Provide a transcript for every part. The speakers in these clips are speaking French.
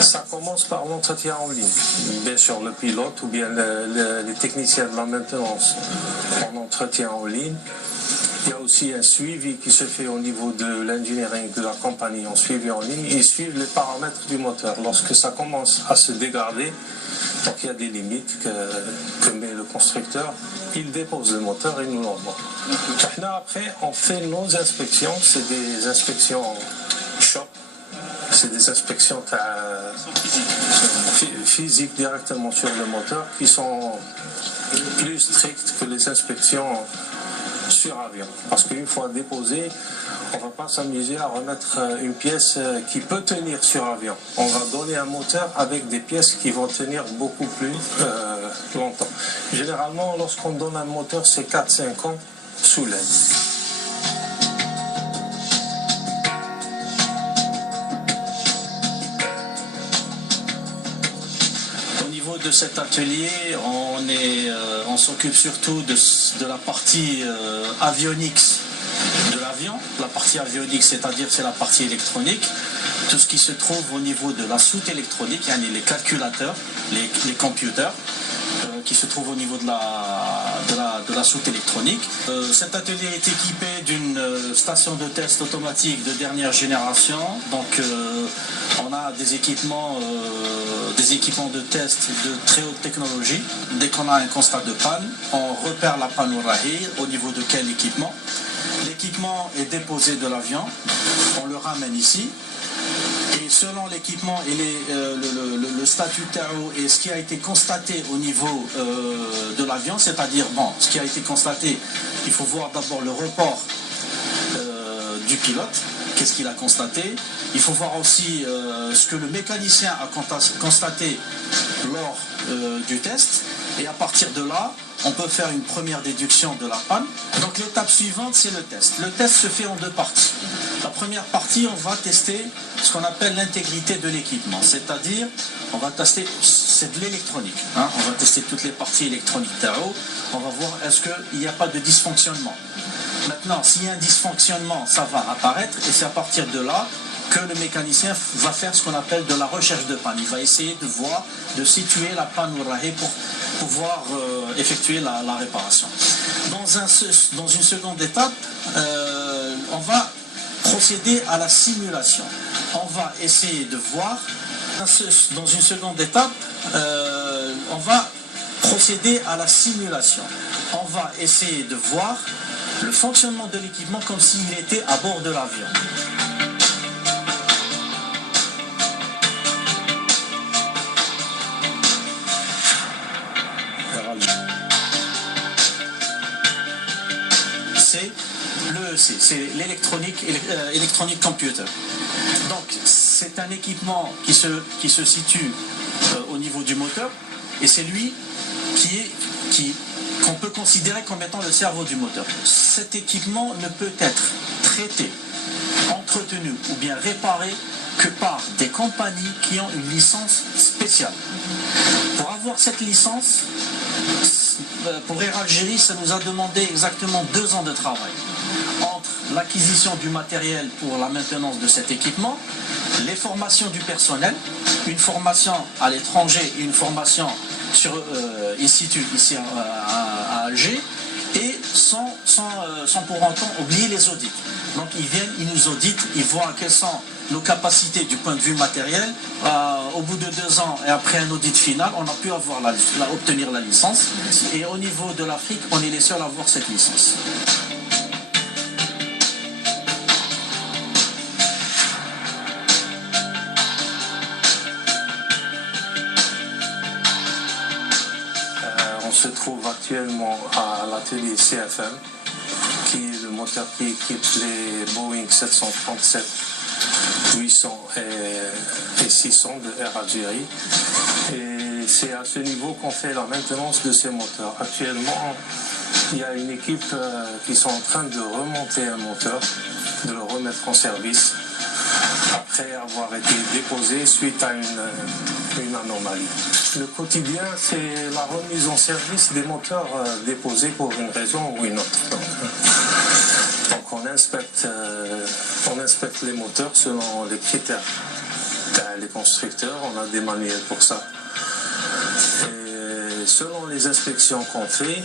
Ça commence par l'entretien en ligne. Bien sûr, le pilote ou bien les techniciens de la maintenance en entretien en ligne. Il y a aussi un suivi qui se fait au niveau de l'engineering de la compagnie en suivi en ligne. Ils suivent les paramètres du moteur. Lorsque ça commence à se dégrader, donc il y a des limites que met le constructeur, il dépose le moteur et nous l'envoie. Après, on fait nos inspections. C'est des inspections shop. C'est des inspections physiques directement sur le moteur qui sont plus strictes que les inspections sur avion. Parce qu'une fois déposé, on ne va pas s'amuser à remettre une pièce qui peut tenir sur avion. On va donner un moteur avec des pièces qui vont tenir beaucoup plus longtemps. Généralement, lorsqu'on donne un moteur, c'est 4-5 ans sous l'aide. De cet atelier, on s'occupe surtout de la partie avionique de l'avion. La partie avionique, c'est-à-dire c'est la partie électronique. Tout ce qui se trouve au niveau de la soute électronique, les calculateurs, les computers, qui se trouvent au niveau de la soute électronique. Cet atelier est équipé d'une station de test automatique de dernière génération. Donc on a des équipements de test de très haute technologie. Dès qu'on a un constat de panne, on repère la panne au niveau de quel équipement. L'équipement est déposé de l'avion, on le ramène ici. Et selon l'équipement et le statut TAO et ce qui a été constaté au niveau de l'avion, c'est-à-dire, ce qui a été constaté, il faut voir d'abord le report du pilote, qu'est-ce qu'il a constaté. Il faut voir aussi ce que le mécanicien a constaté lors du test. Et à partir de là, on peut faire une première déduction de la panne. Donc l'étape suivante, c'est le test. Le test se fait en deux parties. La première partie, on va tester ce qu'on appelle l'intégrité de l'équipement. C'est-à-dire, on va tester, c'est de l'électronique. On va tester toutes les parties électroniques TAO. On va voir est-ce qu'il n'y a pas de dysfonctionnement. Maintenant, s'il y a un dysfonctionnement, ça va apparaître. Et c'est à partir de là que le mécanicien va faire ce qu'on appelle de la recherche de panne. Il va essayer de voir, de situer la panne ou rahé pour pouvoir effectuer la réparation. Dans une seconde étape, on va procéder à la simulation. On va essayer de voir, dans une seconde étape, on va procéder à la simulation. On va essayer de voir le fonctionnement de l'équipement comme s'il était à bord de l'avion. C'est l'électronique computer. Donc c'est un équipement qui se situe au niveau du moteur et c'est lui qu'on peut considérer comme étant le cerveau du moteur. Cet équipement ne peut être traité, entretenu ou bien réparé que par des compagnies qui ont une licence spéciale. Pour avoir cette licence, pour Air Algérie, ça nous a demandé exactement 2 ans de travail. Entre l'acquisition du matériel pour la maintenance de cet équipement, les formations du personnel, une formation à l'étranger et une formation ici à Alger, et sans pour autant oublier les audits. Donc ils viennent, ils nous auditent, ils voient quelles sont nos capacités du point de vue matériel. Au bout de 2 ans et après un audit final, on a pu obtenir la licence. Et au niveau de l'Afrique, on est les seuls à avoir cette licence. On se trouve actuellement à l'atelier CFM, qui est le moteur qui équipe les Boeing 737, 800 et 600 de Air Algérie. Et c'est à ce niveau qu'on fait la maintenance de ces moteurs. Actuellement, il y a une équipe qui sont en train de remonter un moteur, de le remettre en service, après avoir été déposé suite à une anomalie. Le quotidien, c'est la remise en service des moteurs déposés pour une raison ou une autre. Donc on inspecte les moteurs selon les critères les constructeurs, on a des manuels pour ça. Et selon les inspections qu'on fait,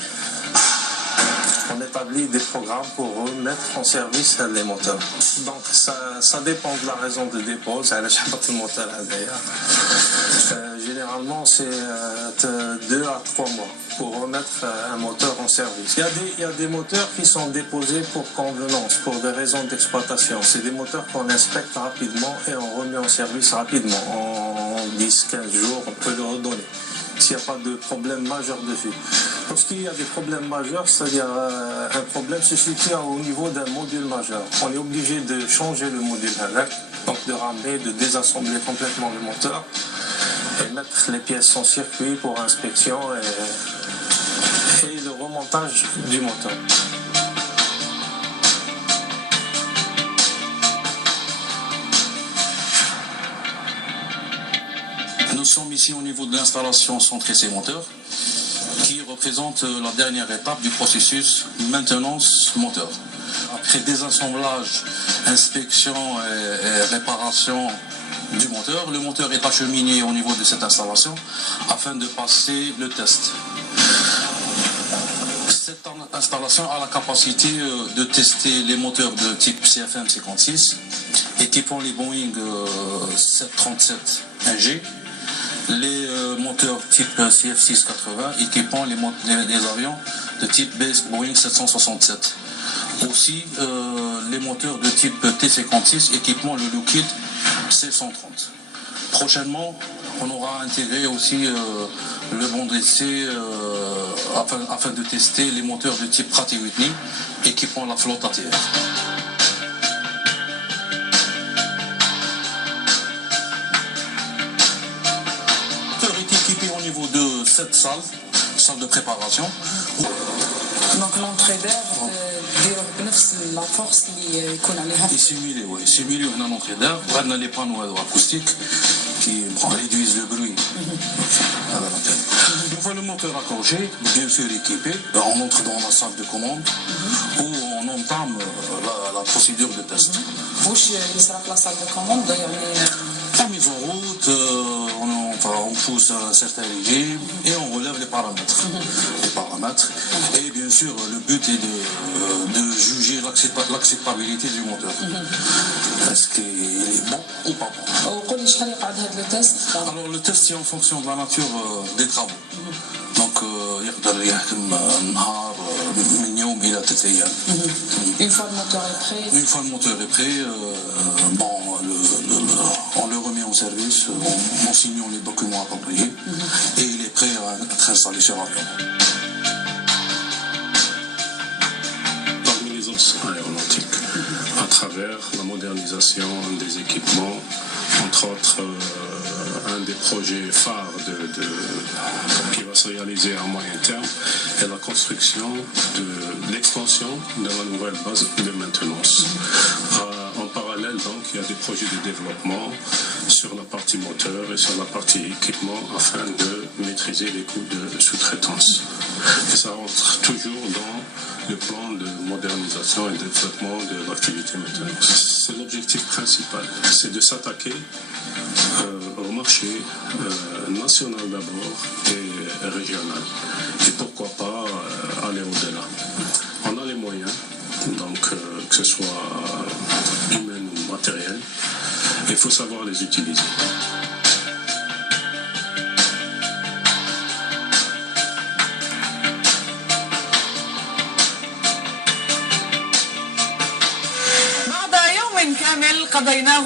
on établit des programmes pour remettre en service les moteurs. Donc ça dépend de la raison de dépôt, généralement c'est 2 à 3 mois pour remettre un moteur en service. Il y a des moteurs qui sont déposés pour convenance, pour des raisons d'exploitation. C'est des moteurs qu'on inspecte rapidement et on remet en service rapidement. En 10-15 jours, on peut le redonner s'il n'y a pas de problème majeur dessus. Lorsqu'il y a des problèmes majeurs, c'est-à-dire un problème se situe au niveau d'un module majeur. On est obligé de changer le module avec, donc de ramener, de désassembler complètement le moteur et mettre les pièces en circuit pour inspection et le remontage du moteur. Nous sommes ici au niveau de l'installation centre essai moteur, qui représente la dernière étape du processus maintenance moteur. Après désassemblage, inspection et réparation du moteur, le moteur est acheminé au niveau de cette installation afin de passer le test. Cette installation a la capacité de tester les moteurs de type CFM 56, équipant les Boeing 737 NG, les moteurs type CF680 équipant les avions de type Boeing 767. Aussi les moteurs de type T56 équipant le Lockheed C130. Prochainement, on aura intégré aussi le banc d'essai afin de tester les moteurs de type Pratt & Whitney équipant la flotte ATR. Au niveau de cette salle de préparation. Donc l'entrée d'air la force qui يكون عليها. Il simule une entrée d'air. On a les panneaux acoustiques qui réduisent le bruit. Une fois le moteur accroché, bien sûr équipé, on entre dans la salle de commande où on entame la procédure de test. واش يصرى في la salle de commande يعني La mise en route, on pousse un certain régime et on relève les paramètres. Et bien sûr, le but est de juger l'acceptabilité du moteur. Est-ce qu'il est bon ou pas bon? Alors le test est en fonction de la nature des travaux. Donc يقدر يحكم نهار من يوم إلى 3 أيام. Une fois le moteur est prêt. Une fois le moteur est prêt, on le remet en service, en signant les documents appropriés et il est prêt à être installé sur avion. Parmi les options aéronautiques, à travers la modernisation des équipements, entre autres un des projets phares qui va se réaliser à moyen terme est la construction de l'extension de la nouvelle base de maintenance. En parallèle, donc, il y a des projets de développement sur la partie moteur et sur la partie équipement afin de maîtriser les coûts de sous-traitance. Et ça rentre toujours dans le plan de modernisation et de développement de l'activité maintenance. C'est l'objectif principal, c'est de s'attaquer au marché national d'abord et régional. Et pourquoi pas aller au-delà. On a les moyens, donc que ce soit humain ou matériel, il faut savoir les utiliser. بعد يوم كامل قضيناه